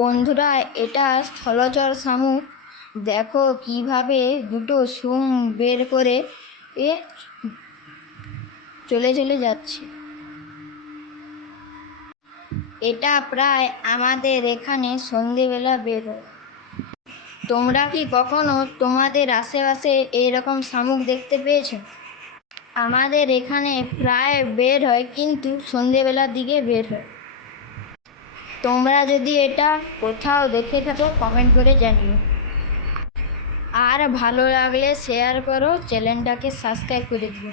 বন্ধুরা, এটা স্থলচর শামুক। দেখো কিভাবে দুটো সুম বের করে এ চলে চলে যাচ্ছে। এটা প্রায় আমাদের এখানে সন্ধেবেলা বের হয়। তোমরা কি কখনো তোমাদের আশেপাশে এইরকম শামুক দেখতে পেয়েছো? আমাদের এখানে প্রায় বের হয়, কিন্তু সন্ধেবেলার দিকে বের হয়। তোমরা যদি এটা কোথাও দেখে থাকো কমেন্ট করে জানিও। আর ভালো লাগলে শেয়ার করো, চ্যানেলটাকে সাবস্ক্রাইব করে দিও।